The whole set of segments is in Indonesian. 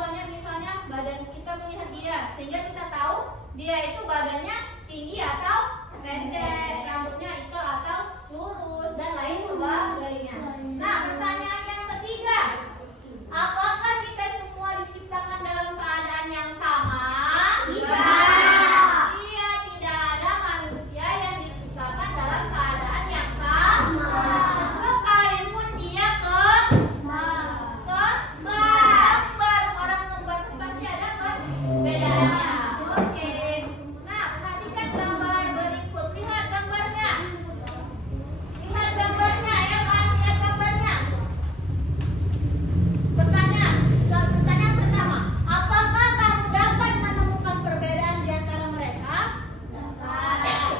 contohnya misalnya badan kita melihat dia, sehingga kita tahu dia itu badannya tinggi atau pendek, rambutnya ikal atau lurus, dan lain sebagainya. Nah, pertanyaan yang ketiga, apakah kita semua diciptakan dalam keadaan yang sama? Iya, tidak ada manusia yang diciptakan dalam keadaan yang sama. Sekalipun dia kembar. Orang kembar itu pasti ada perbedaannya. Oke. Nah, perhatikan gambar berikut. Lihat gambarnya. Lihat gambarnya ya kan? Lihat gambarnya. Pertanyaan pertama, apakah kamu dapat menemukan perbedaan di antara mereka? Dapat.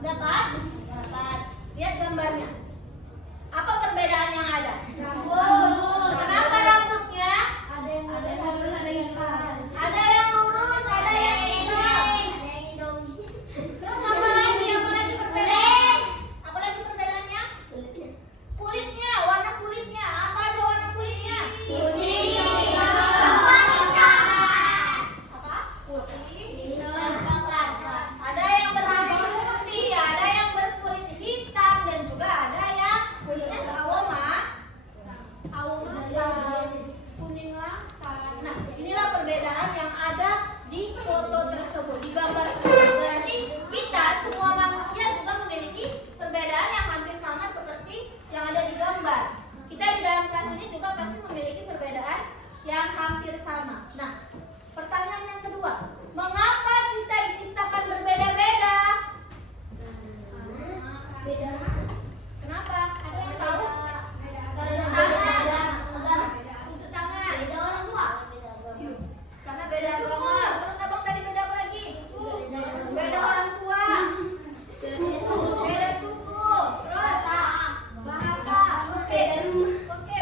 Dapat? Dapat. Lihat gambarnya. Apa perbedaan yang ada? Rambut. Kenapa rambutnya? Ada yang lurus, ada yang ikal. Ada yang lurus, ada yang ikal. Terus apa lagi? Apa lagi perbedaan? Apa lagi perbedaannya? Kulitnya, warna kulitnya. Apa aja warna kulitnya? Putih. Apa? Putih. Ada yang berkulit putih, ada yang berkulit hitam, dan juga ada yang kulitnya sawo kuning langsat. Nah, inilah perbedaan yang ada di foto tersebut, di gambar tersebut. Berarti kita semua manusia juga memiliki perbedaan yang hampir sama seperti yang ada di gambar. Kita di dalam kelas ini juga pasti memiliki perbedaan yang hampir sama. Nah, pertanyaan yang kedua, mengapa kita diciptakan berbeda-beda? Kenapa? Ada yang tahu? Tunjuk tangan. Karena beda agama. Terus abang tadi beda apa lagi? Beda orang tua. Beda suku. Terus bahasa. Oke,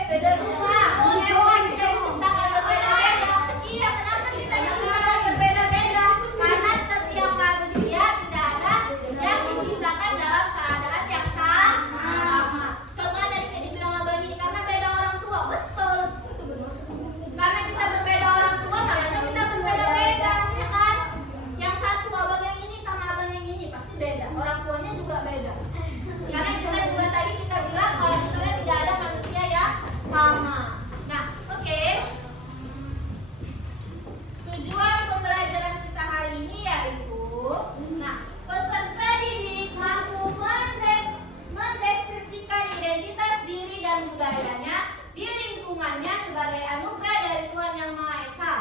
beda rumah. Hewan kita diciptakan berbeda-beda. Iya, kenapa kita diciptakan berbeda-beda? Karena setiap manusia tidak ada yang diciptakan dalam keadaan yang sama. Contohnya tadi dibilang abang ini, karena beda orang tua. Betul. Karena kita berbeda orang tua, makanya kita berbeda-beda, ya kan? Yang satu abang yang ini sama abang yang ini pasti beda. Orang tuanya juga beda. Karena kita juga tadi kita bilang kalau misalnya tidak ada manusia yang sama. Nah, oke. Tujuan pembelajaran kita hari ini yaitu, nah, peserta didik mampu mendeskripsikan identitas diri dan budayanya di lingkungannya sebagai anugerah dari Tuhan Yang Maha Esa.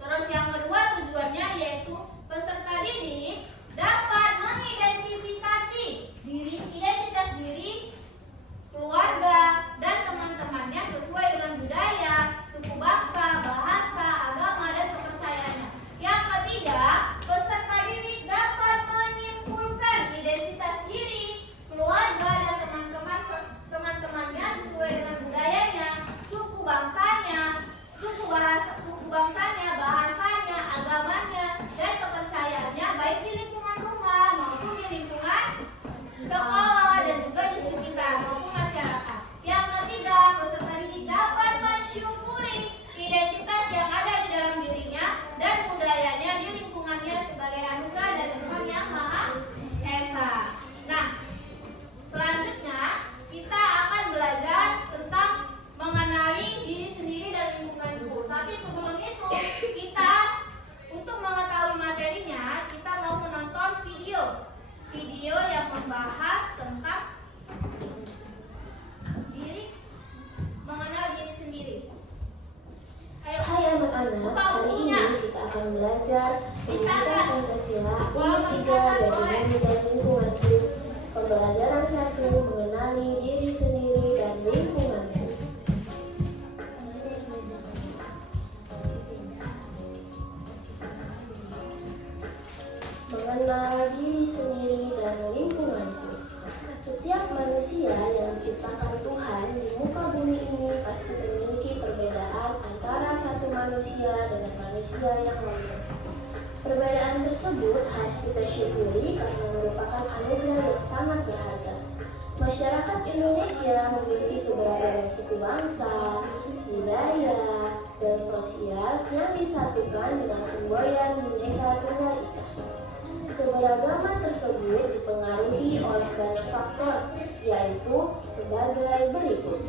Terus yang kedua tujuannya yaitu peserta didik dapat mengidentifikasi identitas diri, keluarga, dan teman-temannya sesuai dengan budaya, suku bangsa, bahasa, agama, dan kepercayaannya. Yang ketiga, peserta didik dapat menyimpulkan identitas diri, keluarga, dan teman-temannya sesuai dengan budayanya, suku bangsanya, bahasanya, agamanya, dan kepercayaannya, baik di lingkungan rumah maupun di lingkungan sekolah dan juga di sekitar maupun masyarakat. Yang ketiga, peserta didik dapat mensyukuri identitas yang ada di dalam dirinya dan budayanya di lingkungannya sebagai anugerah dari Tuhan Yang Maha Esa. Nah, selanjutnya kita akan belajar tentang mengenali diri sendiri dan lingkungan itu. Tapi sebelum itu, kita untuk mengetahui materinya, kita mau menonton video yang membahas tentang mengenal diri sendiri. Ayo, Hai anak-anak, hari ini kita akan belajar tentang Pancasila Unit 3 Jaringan dan Lingkunganku. Pembelajaran 1, mengenali diri sendiri dan lingkunganku. Mengenal diri sendiri dan lingkunganku. Setiap manusia yang diciptakan Tuhan di muka bumi ini pasti memiliki perbedaan antara satu manusia dengan manusia yang lain. Perbedaan tersebut harus kita syukuri karena merupakan anugerah yang sangat berharga. Masyarakat Indonesia memiliki keberagaman suku bangsa, budaya, dan sosial yang disatukan dengan semboyan Bhinneka Tunggal Ika. Keberagaman tersebut dipengaruhi oleh banyak faktor, yaitu sebagai berikut.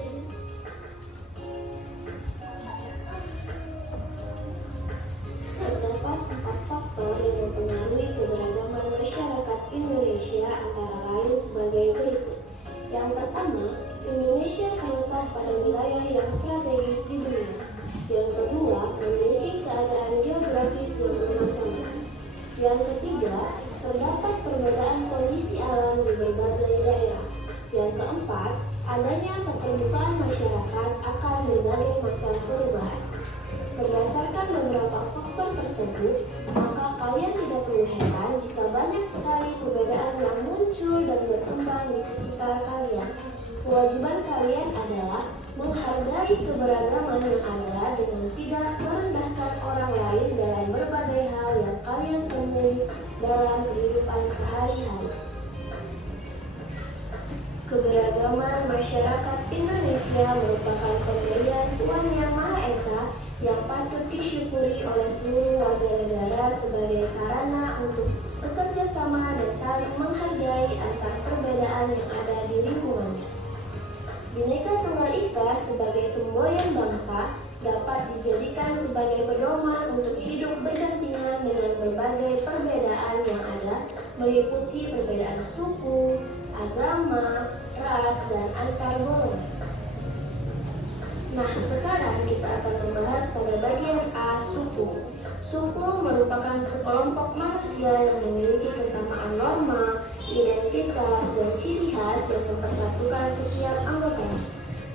Terdapat 4 faktor yang mempengaruhi keberagaman masyarakat Indonesia, antara lain sebagai berikut. Yang pertama, Indonesia terletak pada wilayah yang strategis di dunia. Yang kedua, memiliki keadaan geografis yang bermacam-macam. Yang ketiga, terdapat perbedaan kondisi alam di berbagai daerah. Yang keempat, adanya keterbukaan masyarakat akan berbagai macam perubahan. Berdasarkan beberapa faktor tersebut, maka kalian tidak perlu heran jika banyak sekali perbedaan yang muncul dan berkembang di sekitar kalian. Kewajiban kalian adalah menghargai keberagaman yang ada dengan tidak merendahkan orang lain dalam berbagai hal yang kalian temui dalam kehidupan sehari-hari. Keberagaman masyarakat Indonesia merupakan pemberian Tuhan Yang Maha Esa yang patut disyukuri oleh seluruh warga negara sebagai sarana untuk bekerja sama dan saling menghargai antar perbedaan yang ada di lingkungannya. Bhinneka Tunggal Ika sebagai semboyan bangsa dapat dijadikan sebagai pedoman untuk hidup berdampingan dengan berbagai perbedaan yang ada, meliputi perbedaan suku, agama, ras, dan antar golongan. Nah, sekarang kita akan membahas pada bagian A, suku. Suku merupakan sekelompok manusia yang memiliki kesamaan norma, identitas, dan ciri khas yang mempersatukan setiap anggotanya.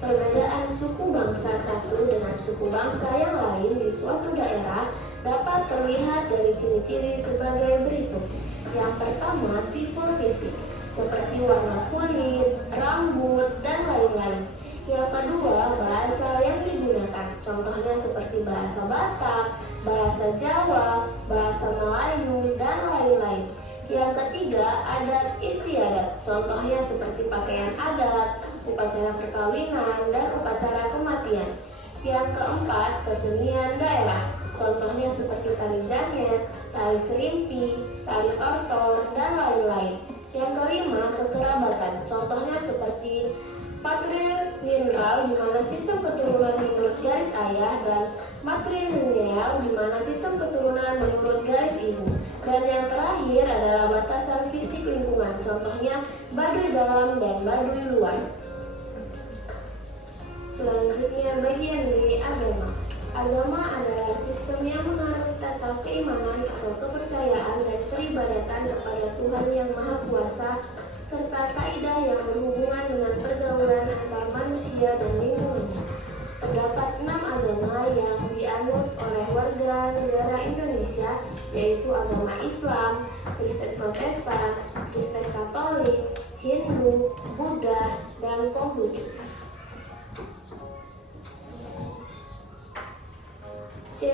Perbedaan suku bangsa satu dengan suku bangsa yang lain di suatu daerah dapat terlihat dari ciri-ciri sebagai berikut. Yang pertama, tipe fisik, seperti warna kulit, rambut, dan lain-lain. Yang kedua, bahasa yang digunakan, contohnya seperti bahasa Batak, bahasa Jawa, bahasa Melayu, dan lain-lain. Yang ketiga, adat istiadat, contohnya seperti pakaian adat, upacara perkawinan, dan upacara kematian. Yang keempat, kesenian daerah, contohnya seperti tari janet, tari serimpi, tari tortor, dan lain-lain. Yang kelima, kekerabatan, contohnya seperti patrilineal di mana sistem keturunan menurut garis ayah, dan matrilineal di mana sistem keturunan menurut garis ibu. Dan yang terakhir adalah batasan fisik lingkungan, contohnya Baduy dalam dan Baduy luar. Selanjutnya bagian B, agama. Agama adalah sistem yang menganut tata keimanan atau kepercayaan dan peribadatan kepada Tuhan Yang Maha Kuasa, serta kaidah yang berhubungan dengan pergaulan antar manusia dan lingkungannya. Terdapat 6 agama yang dianut oleh warga negara Indonesia, yaitu agama Islam, Kristen Protestan, Kristen Katolik, Hindu, Buddha, dan Konghucu. C.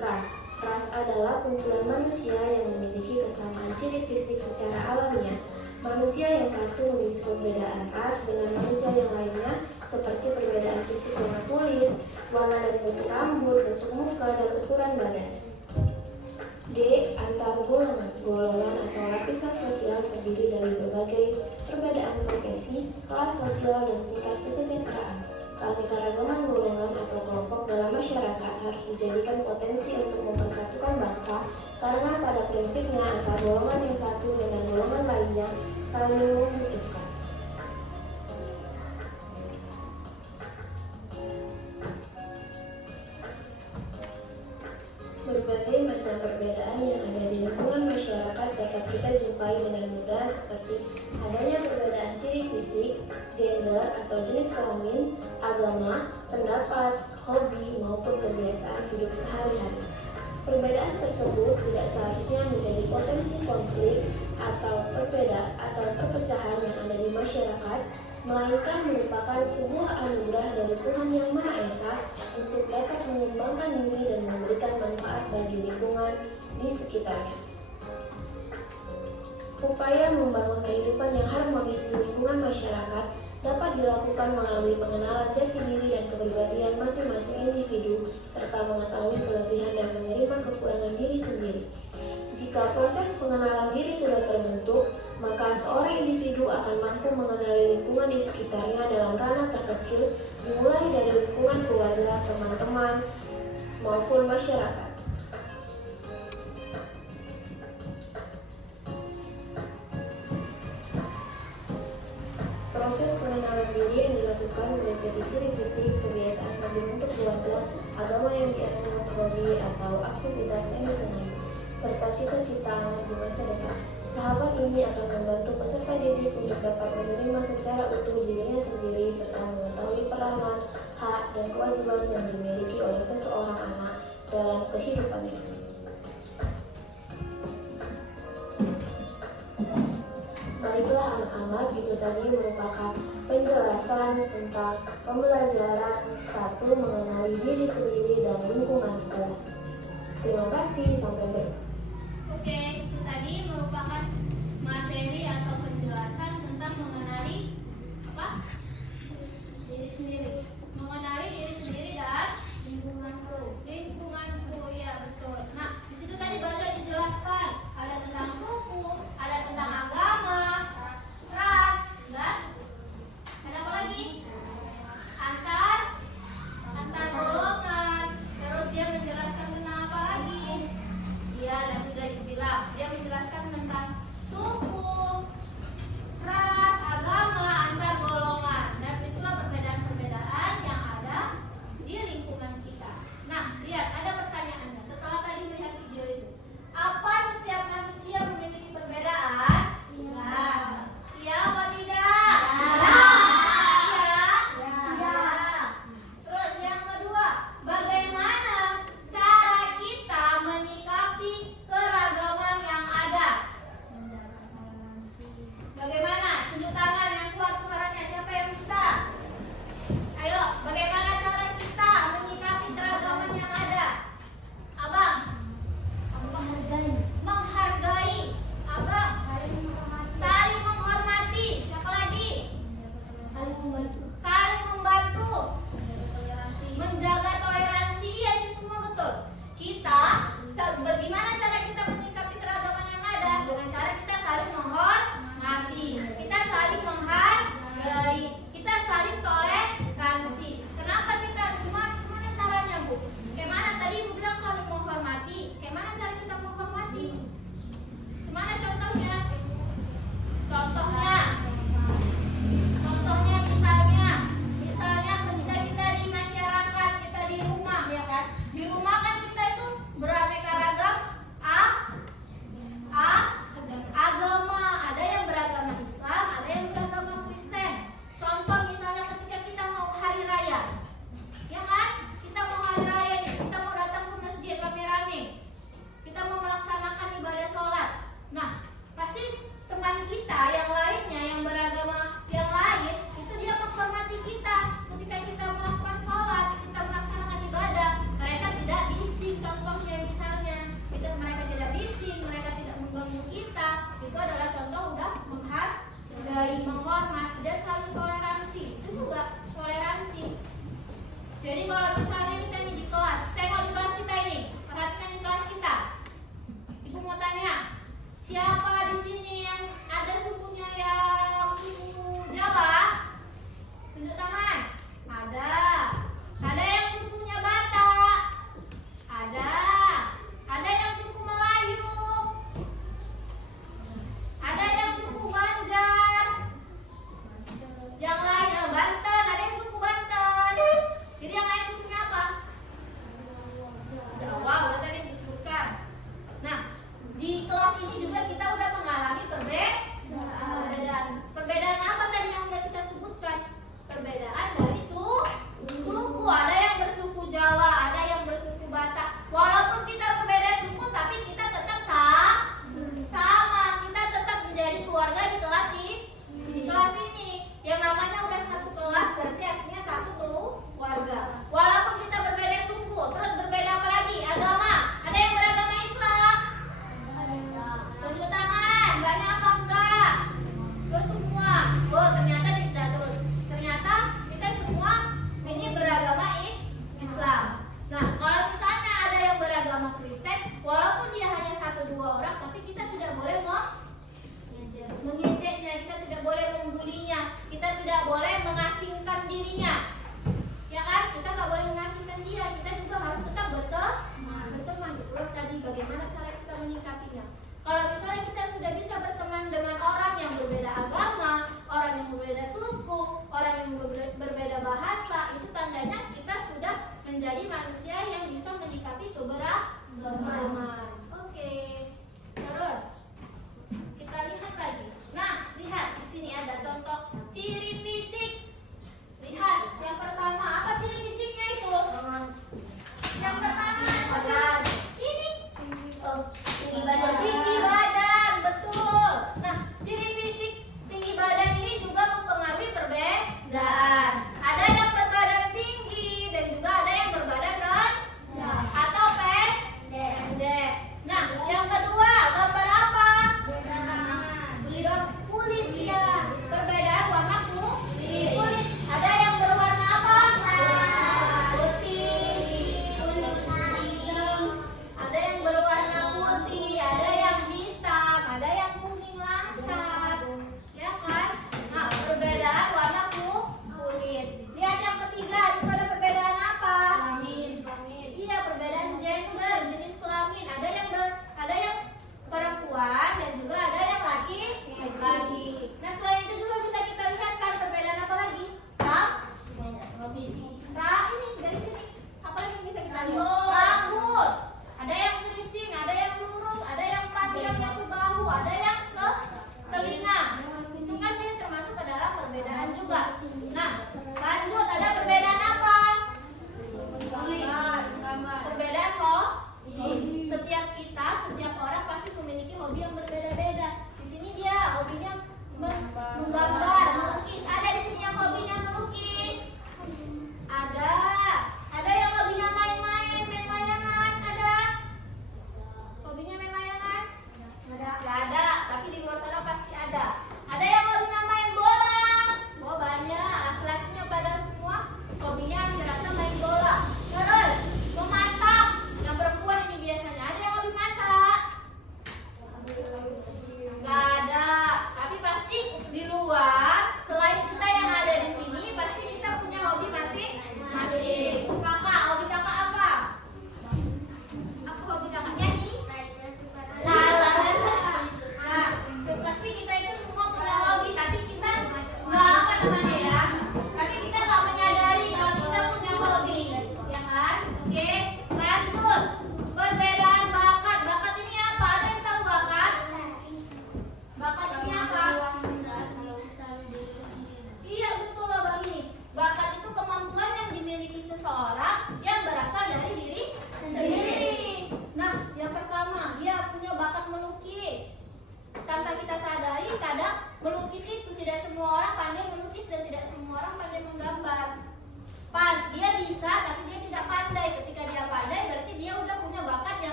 Ras. Ras adalah kumpulan manusia yang memiliki kesamaan ciri fisik secara alamiah. Manusia yang satu memiliki perbedaan ras dengan manusia yang lainnya, seperti perbedaan fisik warna kulit, warna dan bentuk rambut, bentuk muka, dan ukuran badan. D. Antar golongan. Golongan atau lapisan sosial terdiri dari berbagai perbedaan profesi, kelas sosial, dan tingkat kesejahteraan. Keanekaragaman golongan atau kelompok dalam masyarakat harus dijadikan potensi untuk mempersatukan bangsa, karena pada prinsipnya antara golongan yang satu dengan golongan lainnya saling membutuhkan. Berbagai macam perbedaan yang ada di lingkungan masyarakat dapat kita jumpai dengan mudah, seperti adanya perbedaan ciri fisik, gender atau jenis kelamin, agama, pendapat, hobi, maupun kebiasaan hidup sehari-hari. Perbedaan tersebut tidak seharusnya menjadi potensi konflik atau perpecahan yang ada di masyarakat, melainkan merupakan sebuah anugerah dari Tuhan Yang Maha Esa untuk dapat mengembangkan diri dan memberikan manfaat bagi lingkungan di sekitarnya. Upaya membangun kehidupan yang harmonis di lingkungan masyarakat dapat dilakukan melalui pengenalan jati diri dan kepribadian masing-masing individu, serta mengetahui kelebihan dan menerima kekurangan diri sendiri. Jika proses pengenalan diri sudah terbentuk, maka seorang individu akan mampu mengenali lingkungan di sekitarnya dalam ranah terkecil, dimulai dari lingkungan keluarga, teman-teman, maupun masyarakat. Proses pengenalan diri yang dilakukan meliputi ciri fisik, kebiasaan yang dibentuk keluarga, agama yang dianut, hobi atau aktivitas yang disenangi, serta cita-cita anak di masa depan. Tahapan ini akan membantu peserta didik untuk dapat menerima secara utuh dirinya sendiri serta mengetahui peranan, hak, dan kewajiban yang dimiliki oleh seseorang anak dalam kehidupannya. Baiklah anak-anak, itu tadi merupakan penjelasan tentang pembelajaran 1 mengenali diri sendiri dan lingkunganku. Terima kasih, sampai bertemu. Oke, itu tadi merupakan materi atau penjelasan tentang mengenali apa? Diri sendiri. Mengenali diri sendiri dan lingkunganku. Lingkunganku, ya betul. Nah, di situ tadi banyak dijelaskan. Ada tentang suku, ada tentang agama, ras, dan ada apa lagi? Antar golongan. Terus dia menjelaskan tentang apa lagi? Iya, dan sudah dibilang dia menjelaskan tentang suku, ras, agama, antar golongan. Dan itulah perbedaan-perbedaan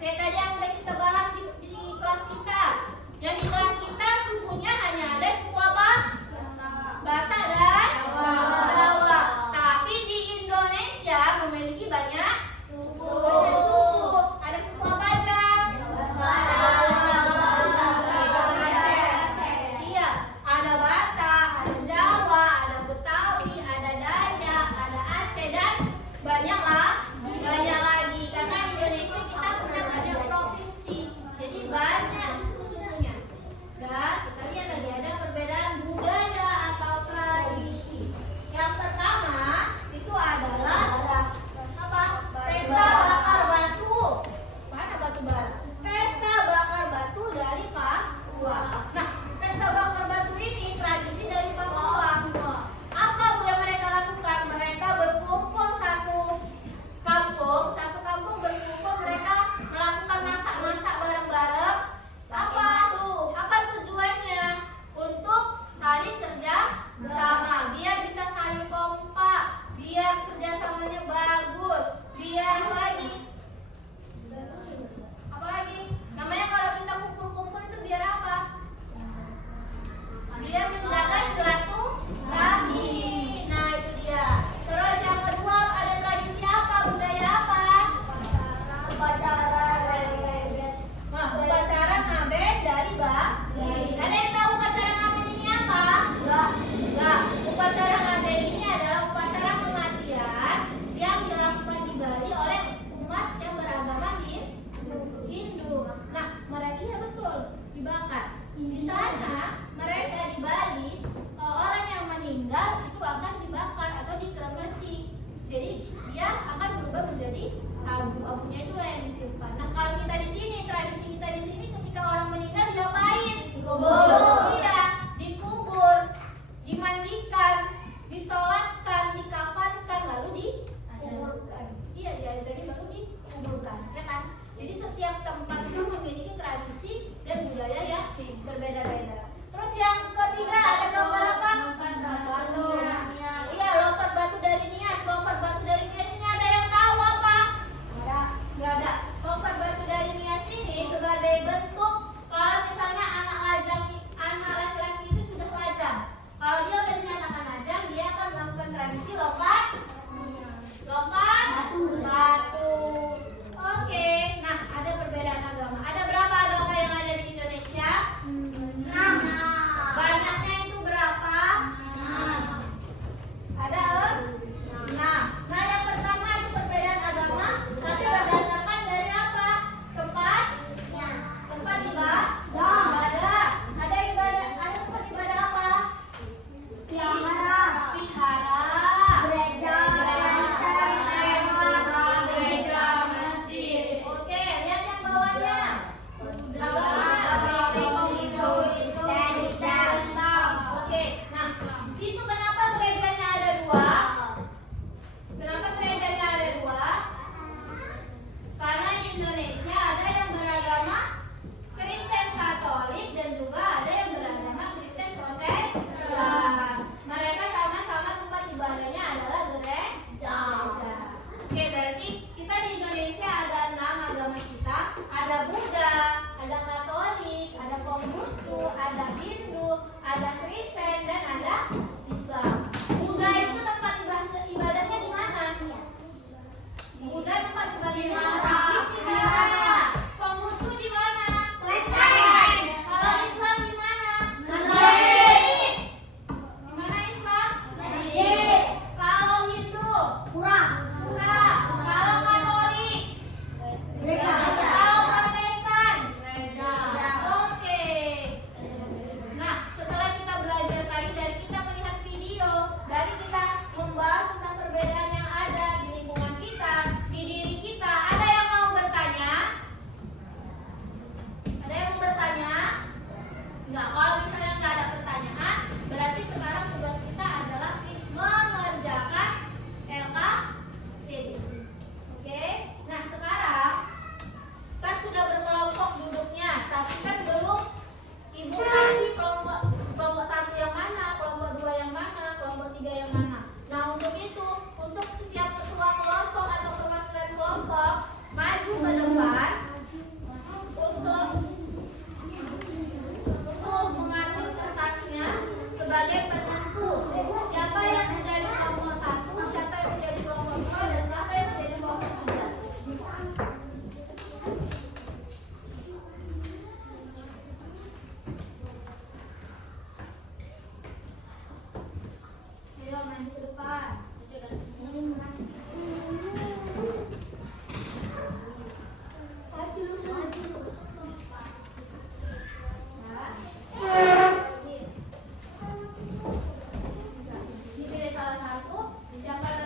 Kayak tadi yang udah kita bahas di kelas kita. Yang di kelas kita sukunya hanya ada suku apa? Batak dan Jawa. Tapi di Indonesia memiliki banyak suku. Ada suku apa aja? Iya, ada Batak, ada Jawa, ada Betawi, ada Dayak, ada Aceh dan banyak lagi. Karena Indonesia kita punya banyak provinsi, jadi banyak suku-sukunya. Dan kita lihat lagi ada perbedaan budaya atau tradisi. Yang pertama itu adalah apa? Pesta bakar batu. Mana batu bara? Pesta bakar batu dari Papua. Nah, pesta bakar batu ini tradisi dari Papua. Apa yang mereka lakukan? Mereka berkumpul satu kampung berkumpul, mereka melakukan masak-masak bareng-bareng. Apa tujuannya? Untuk saling kerja sama, biar bisa saling kompak, biar kerjasamanya bagus, biar apa lagi? Namanya kalau kita kumpul-kumpul itu biar apa? Biar menjaga silaturahmi. Nah, itu dia. Terus yang kedua ada tradisi apa? Budaya apa? Nah, upacara ngaben dari Bali. Ada yang tahu upacara ngaben ini apa? Enggak. Upacara ngaben ini adalah upacara kematian yang dilakukan di Bali oleh umat yang beragama Hindu. Nah, mereka ya betul dibakar. Di sana mereka di Bali orang yang meninggal itu akan dibakar atau dikremasi. Jadi dia akan berubah menjadi abu. Abunya itulah yang disimpan. Nah, kalau kita di sini, tradisi kita di sini ketika orang meninggal diapain? Dikubur. Iya, dikubur, dimandikan, disolatkan, dikafankan, lalu dikuburkan. Iya, diazani baru dikuburkan, ya kan? Jadi setiap tempat itu memiliki tradisi dan budaya yang berbeda-beda. Terus yang ketiga ada gambar apa? Batu. Iya, lompat batu dari Nias. Lompat batu dari Nias ini ada yang tahu apa? Nggak ada.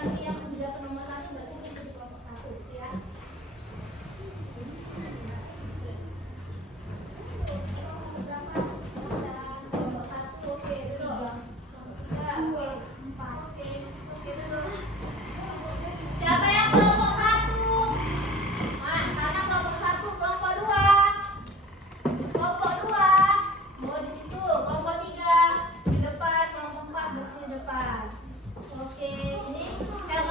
nanti yang mendapat nomor 1 berarti itu di kelompok 1 gitu ya. Berapa? Kelompok 1, oke dulu. Kelompok 3, 4, oke dulu. Siapa yang kelompok 1? Nah, sana kelompok 1, kelompok 2. Kelompok 2 mau di situ, kelompok 3 di depan, kelompok 4 berarti di depan. Oke, ini yang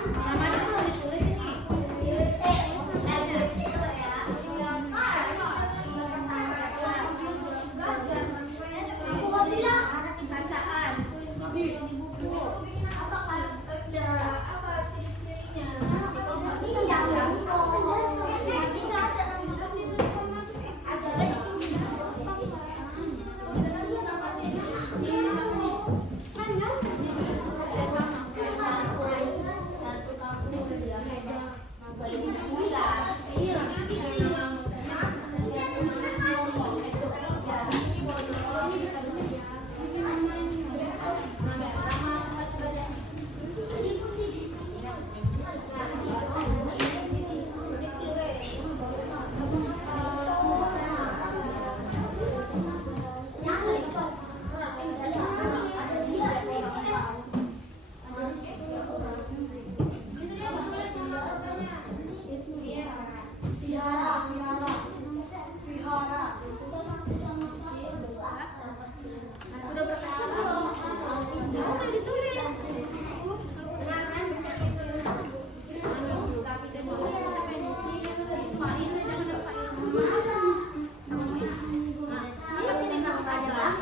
Namanya belum ditulis ini. Bacaan, tulis di buku. Apa karakternya? Apa ciri-cirinya? Udah berkaca belum? Udah ditulis. Apa ciri khas seragam?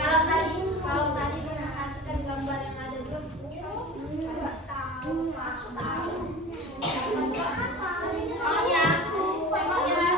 Kalau tadi memperhatikan gambar yang ada di buku, oh ya, tengok ya.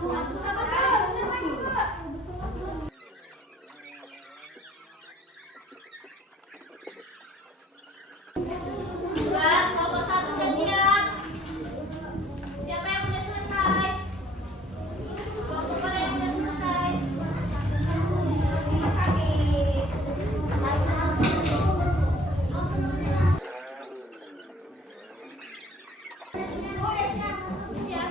Buat kelompok satu udah siap. Siapa yang udah selesai? Kelompok mana yang udah selesai? Udah siap. Siap.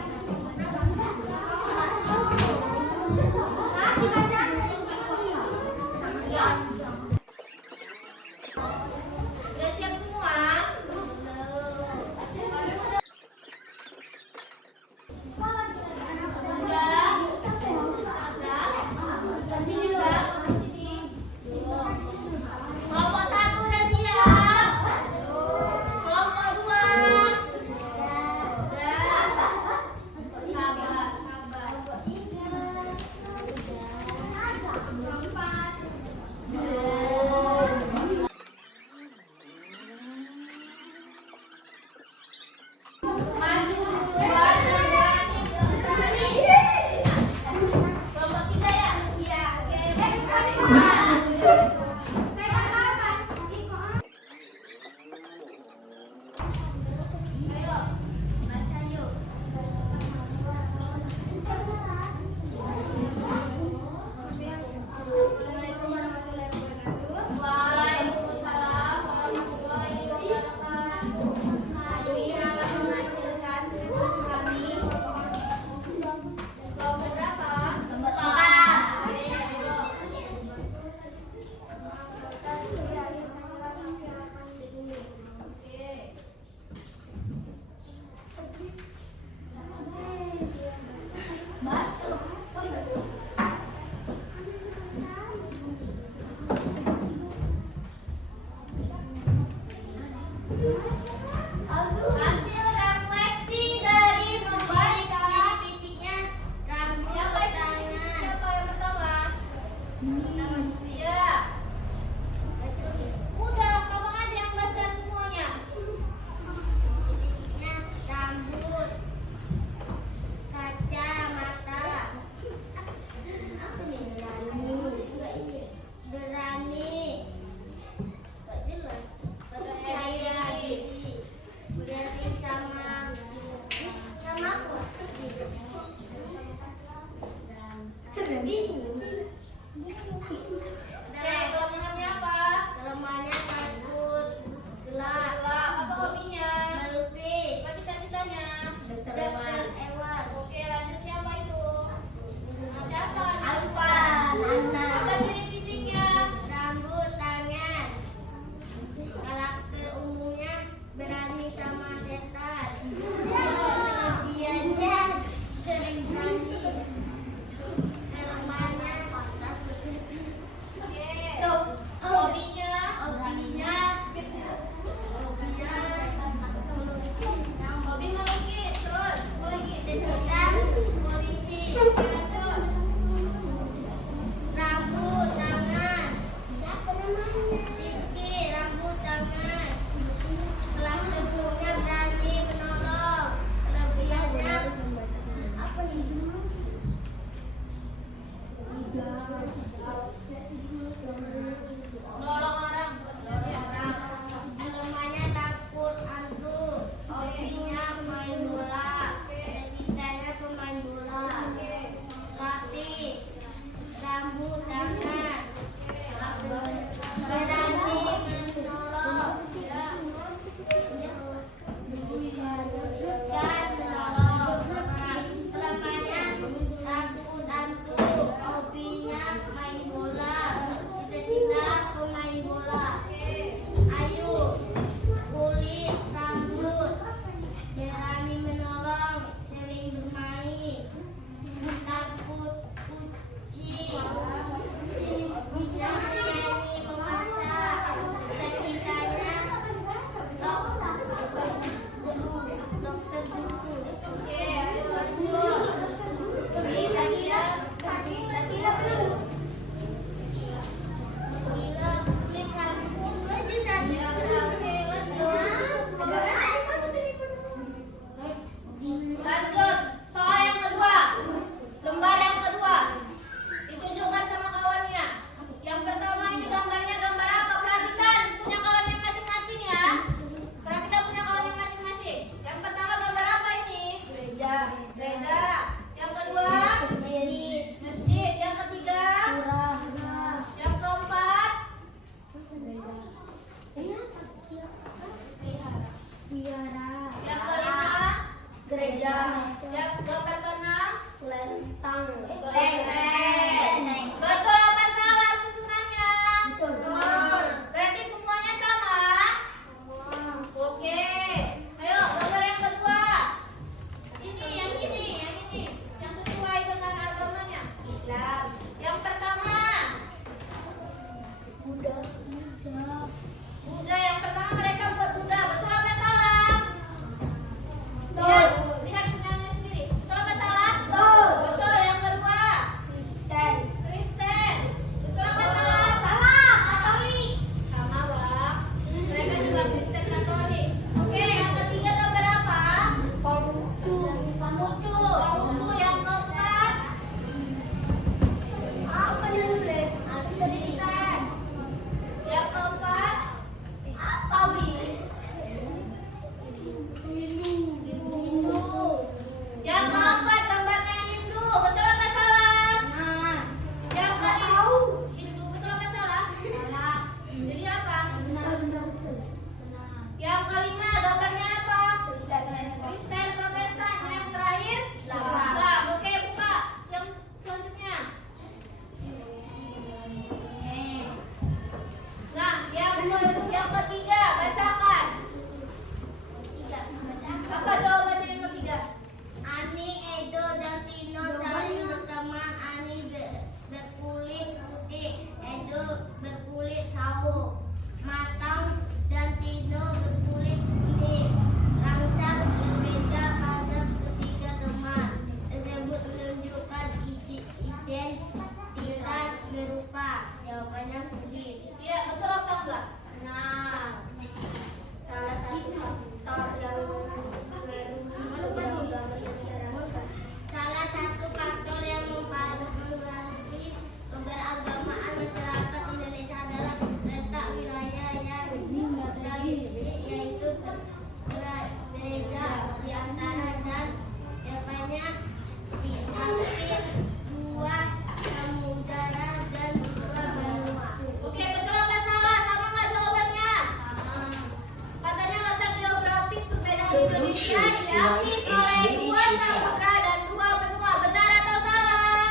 dipenuhi oleh dua samudra dan dua benua. Benar atau salah?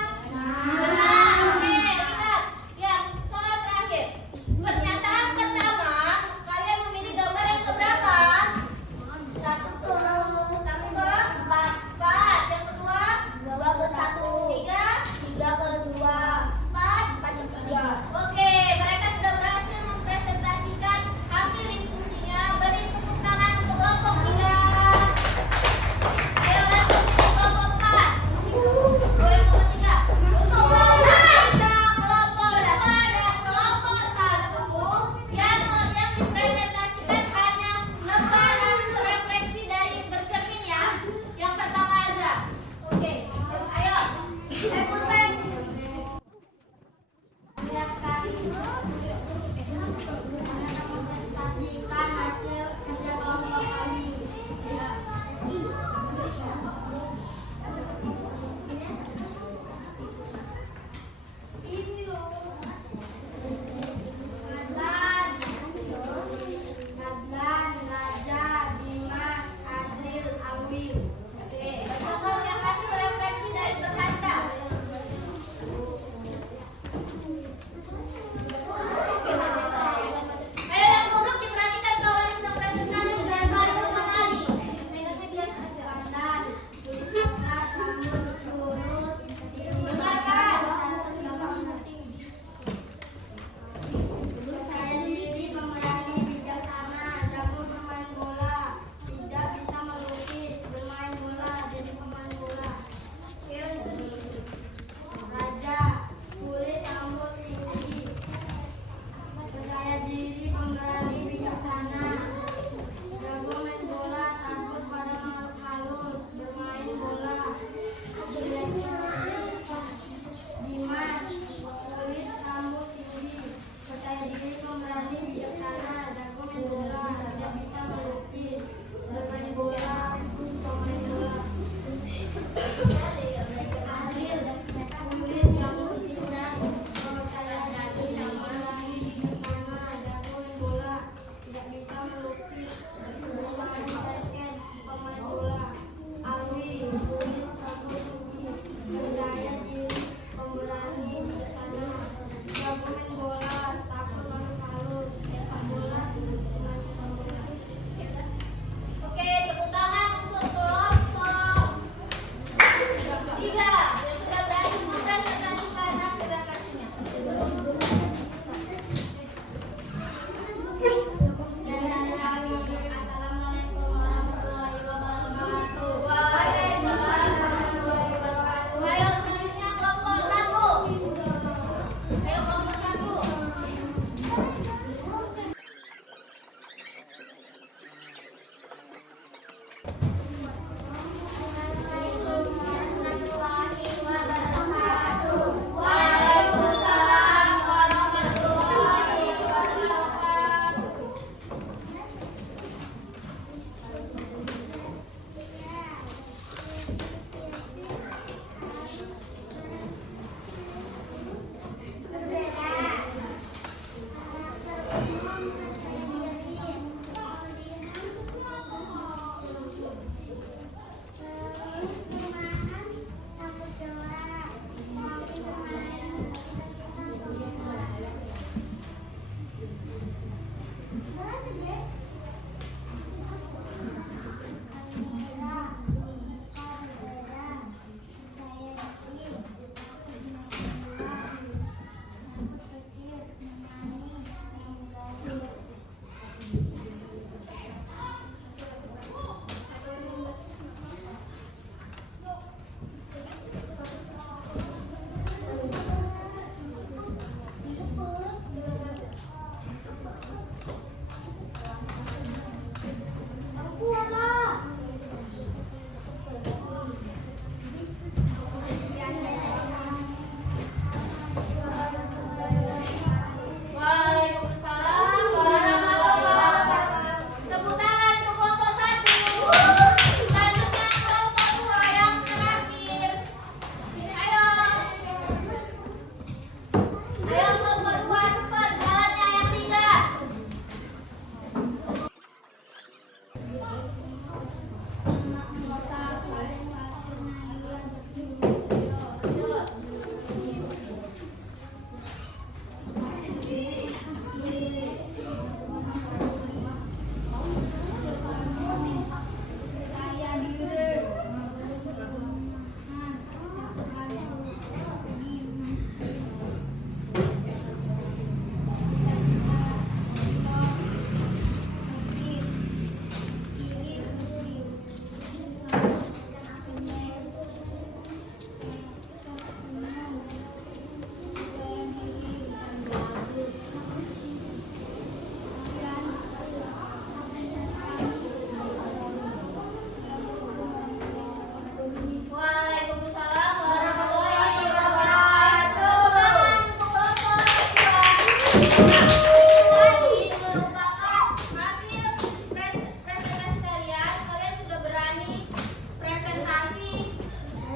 Benar. Oke, lihat. Yang soal terakhir. Pernyataan pertama, kalian memilih gambar yang keberapa? Satu ke empat. Empat. Yang kedua? Dua ke satu. Tiga? Tiga ke dua. Empat? Empat ke tiga. Oke, mereka sudah berhasil mempresentasikan hasil diskusinya. Beri tepuk tangan untuk kelompok 3.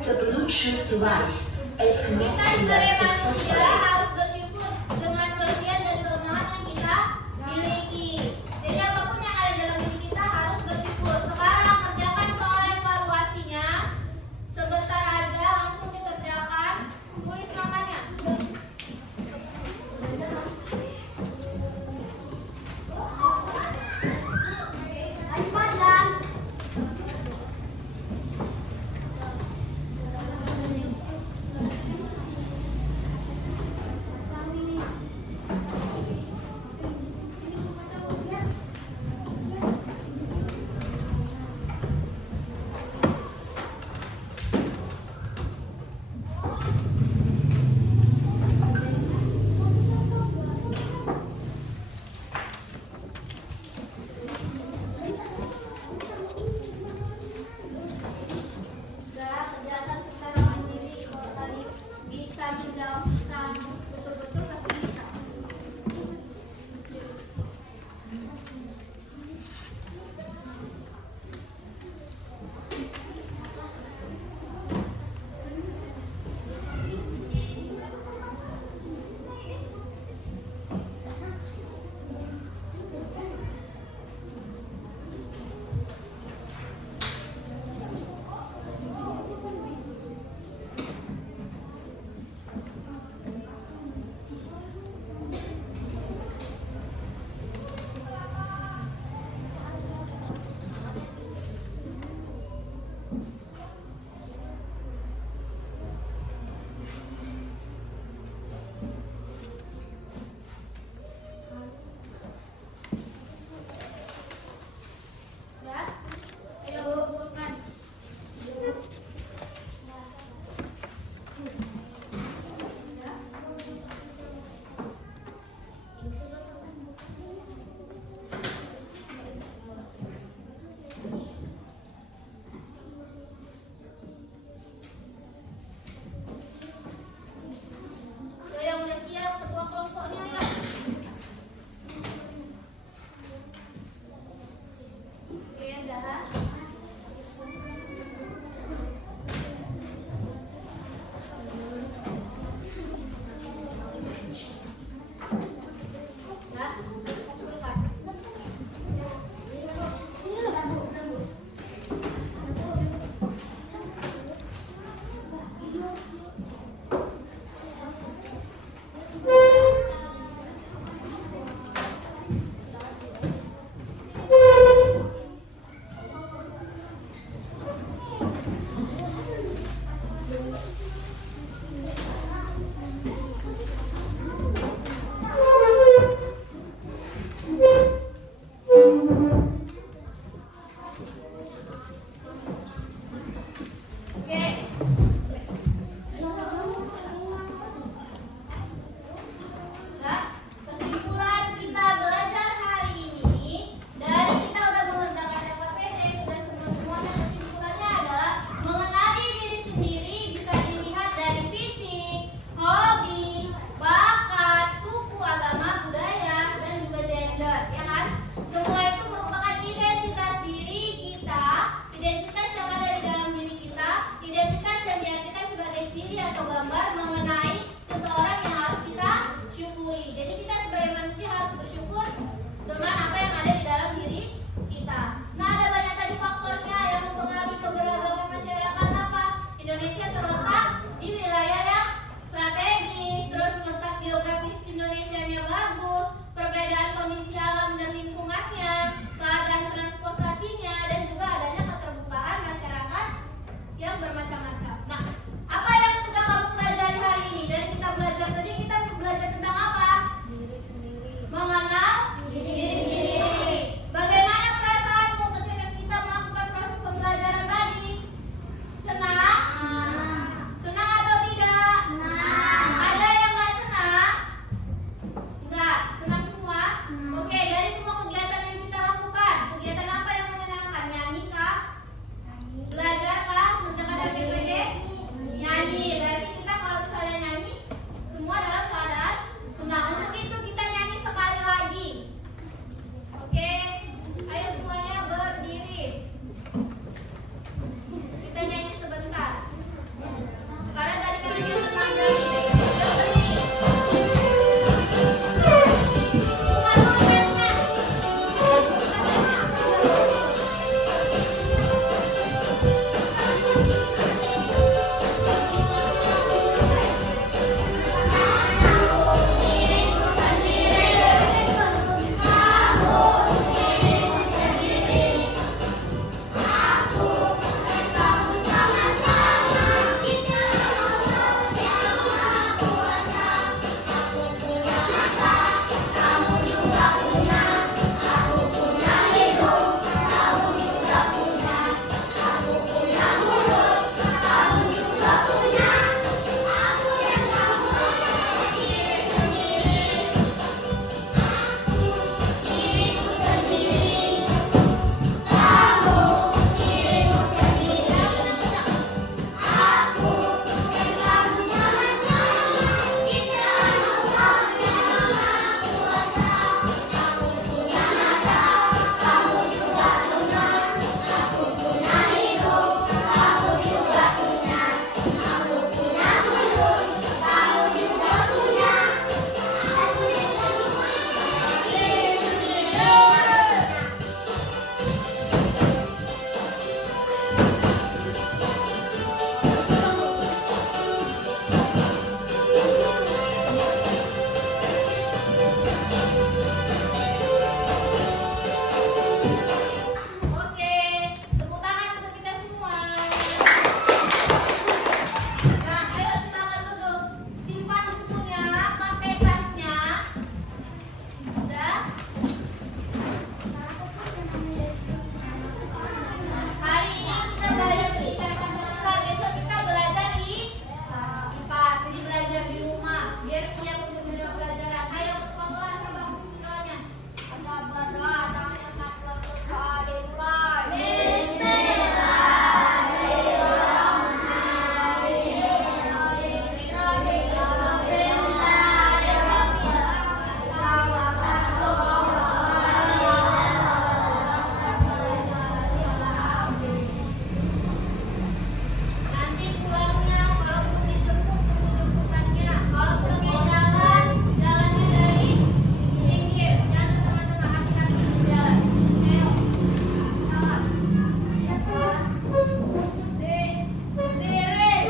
Sebelum shoot device, Kita sebagai manusia harus bersyukur dengan kelebihan dan kelemahan yang kita miliki. Jadi apapun yang ada dalam diri kita harus bersyukur. Sekarang kerjakan soal evaluasinya. Sebentar aja langsung dikerjakan. Tulis namanya. Padang.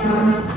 Oke.